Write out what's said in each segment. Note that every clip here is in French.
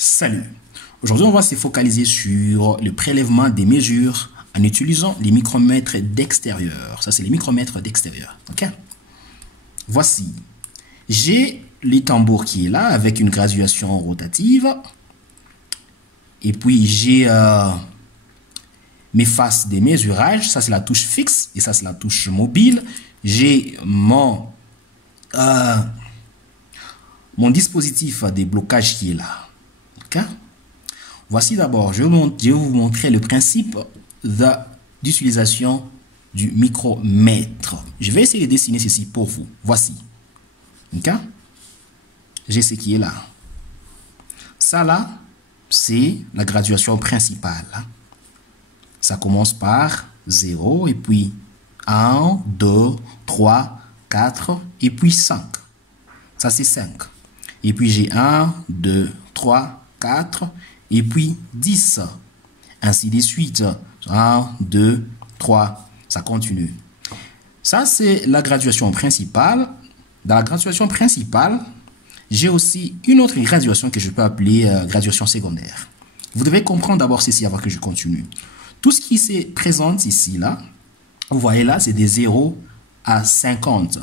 Salut! Aujourd'hui, on va se focaliser sur le prélèvement des mesures en utilisant les micromètres d'extérieur. Ça, c'est les micromètres d'extérieur. Ok? Voici. J'ai le tambour qui est là avec une graduation rotative. Et puis, j'ai mes faces des mesurages. Ça, c'est la touche fixe et ça, c'est la touche mobile. J'ai mon dispositif de blocage qui est là. Okay? Voici d'abord, je vais vous montrer le principe d'utilisation du micromètre. Je vais essayer de dessiner ceci pour vous. Voici. Okay? J'ai ce qui est là. Ça là, c'est la graduation principale. Ça commence par 0 et puis 1, 2, 3, 4 et puis 5. Ça c'est 5. Et puis j'ai 1, 2, 3, 4 et puis 10. Ainsi de suite. 1, 2, 3. Ça continue. Ça, c'est la graduation principale. Dans la graduation principale, j'ai aussi une autre graduation que je peux appeler graduation secondaire. Vous devez comprendre d'abord ceci avant que je continue. Tout ce qui se présente ici, là, vous voyez là, c'est des 0 à 50.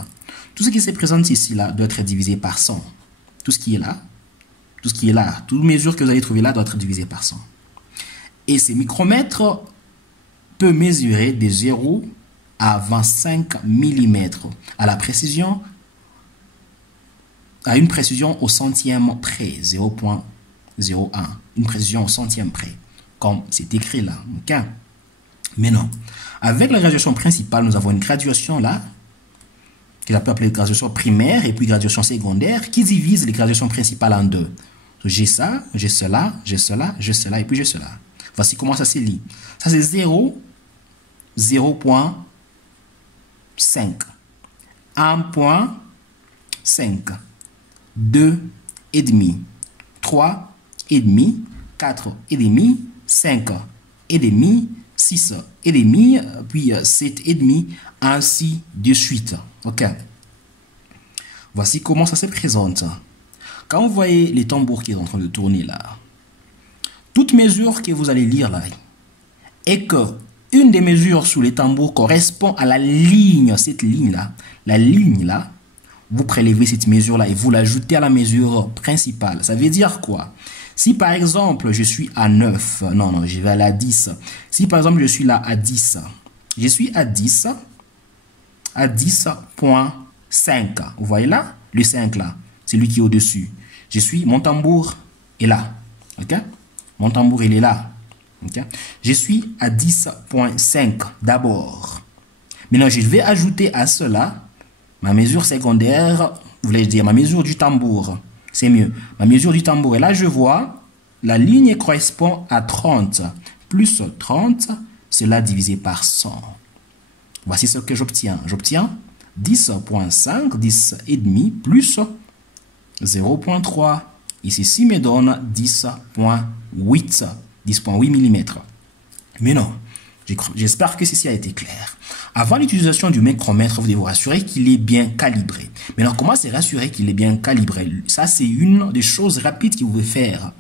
Tout ce qui se présente ici, là, doit être divisé par 100. Tout ce qui est là, toutes les mesures que vous allez trouver là doivent être divisées par 100. Et ces micromètres peuvent mesurer de 0 à 25 mm à la précision, à une précision au centième près, 0.01, une précision au centième près, comme c'est écrit là. Okay? Mais non, avec la graduation principale, nous avons une graduation là, que j'appelle appeler graduation primaire et puis graduation secondaire, qui divise les graduations principales en deux. J'ai ça, j'ai cela, j'ai cela, j'ai cela, et puis j'ai cela. Voici comment ça se lit. Ça, c'est 0, 0.5, 1.5, 2 et demi, 3 et demi, 4 et demi, 5 et demi, 6 et demi, puis 7 et demi, ainsi de suite. Ok. Voici comment ça se présente. Quand vous voyez les tambours qui sont en train de tourner là, toute mesure que vous allez lire là, et que une des mesures sous les tambours correspond à la ligne, cette ligne-là, la ligne-là, vous prélevez cette mesure-là et vous l'ajoutez à la mesure principale. Ça veut dire quoi? Si par exemple, je suis à 9, non, je vais à la 10. Si par exemple, je suis là à 10, je suis à 10.5. Vous voyez là? Le 5 là, c'est lui qui est au-dessus. Mon tambour est là. Ok? Mon tambour, il est là. Okay? Je suis à 10.5 d'abord. Maintenant, je vais ajouter à cela ma mesure secondaire, vous voulez dire ma mesure du tambour. C'est mieux. Ma mesure du tambour. Et là, je vois la ligne correspond à 30. Plus 30, cela divisé par 100. Voici ce que j'obtiens. J'obtiens 10.5, 10 et demi plus 0.3. Et ceci me donne 10.8 mm. Mais non, j'espère que ceci a été clair. Avant l'utilisation du micromètre, vous devez vous rassurer qu'il est bien calibré. Maintenant, comment se rassurer qu'il est bien calibré? Ça, c'est une des choses rapides que vous pouvez faire.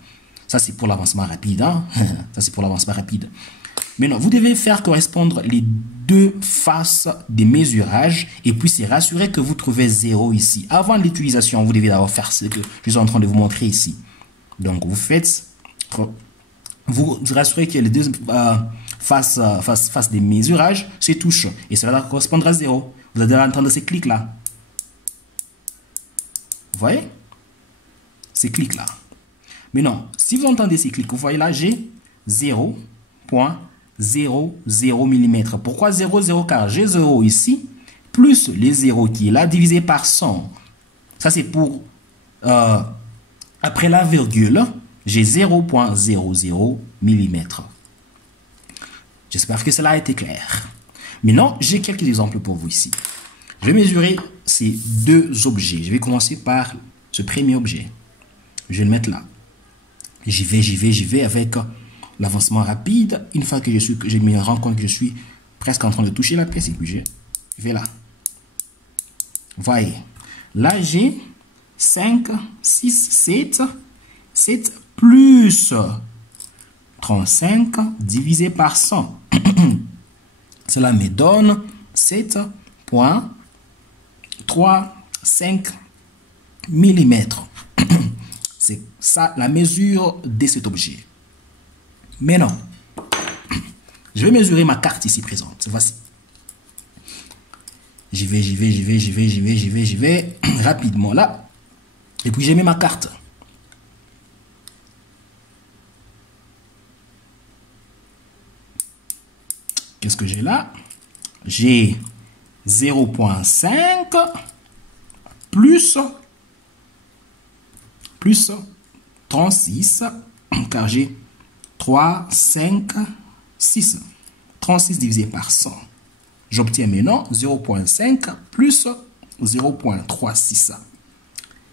Ça, c'est pour l'avancement rapide. Hein? Ça, c'est pour l'avancement rapide. Maintenant, vous devez faire correspondre les deux faces des mesurages et puis se rassurer que vous trouvez 0 ici. Avant l'utilisation, vous devez d'abord faire ce que je suis en train de vous montrer ici. Donc, vous faites... Vous rassurez que les deux faces des mesurages se touchent. Et cela correspondra à 0. Vous allez entendre ces clics-là. Vous voyez? Ces clics-là. Maintenant, si vous entendez ces clics, vous voyez là, j'ai 0.00 mm. Pourquoi 0,0? Car j'ai 0 ici, plus les 0 qui est là, divisé par 100. Ça, c'est pour... après la virgule, j'ai 0.00 mm. J'espère que cela a été clair. Maintenant, j'ai quelques exemples pour vous ici. Je vais mesurer ces deux objets. Je vais commencer par ce premier objet. Je vais le mettre là. J'y vais avec l'avancement rapide. Une fois que je me rends compte que je suis presque en train de toucher la pièce, et puis je vais là. Voyez. Là, j'ai 5, 6, 7 plus plus 35 divisé par 100. Cela me donne 7,35 mm. C'est ça la mesure de cet objet. Maintenant, je vais mesurer ma carte ici présente. Voici. J'y vais rapidement là. Et puis, je mets ma carte. Qu'est-ce que j'ai là? J'ai 0,5 plus 36, car j'ai 3, 5, 6. 36 divisé par 100. J'obtiens maintenant 0,5 plus 0,36.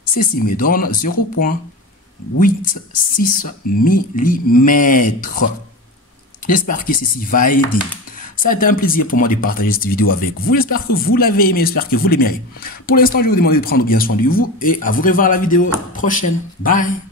Ceci me donne 0,86 mm. J'espère que ceci va aider. Ça a été un plaisir pour moi de partager cette vidéo avec vous. J'espère que vous l'avez aimé, j'espère que vous l'aimerez. Pour l'instant, je vais vous demander de prendre bien soin de vous et à vous revoir la vidéo prochaine. Bye!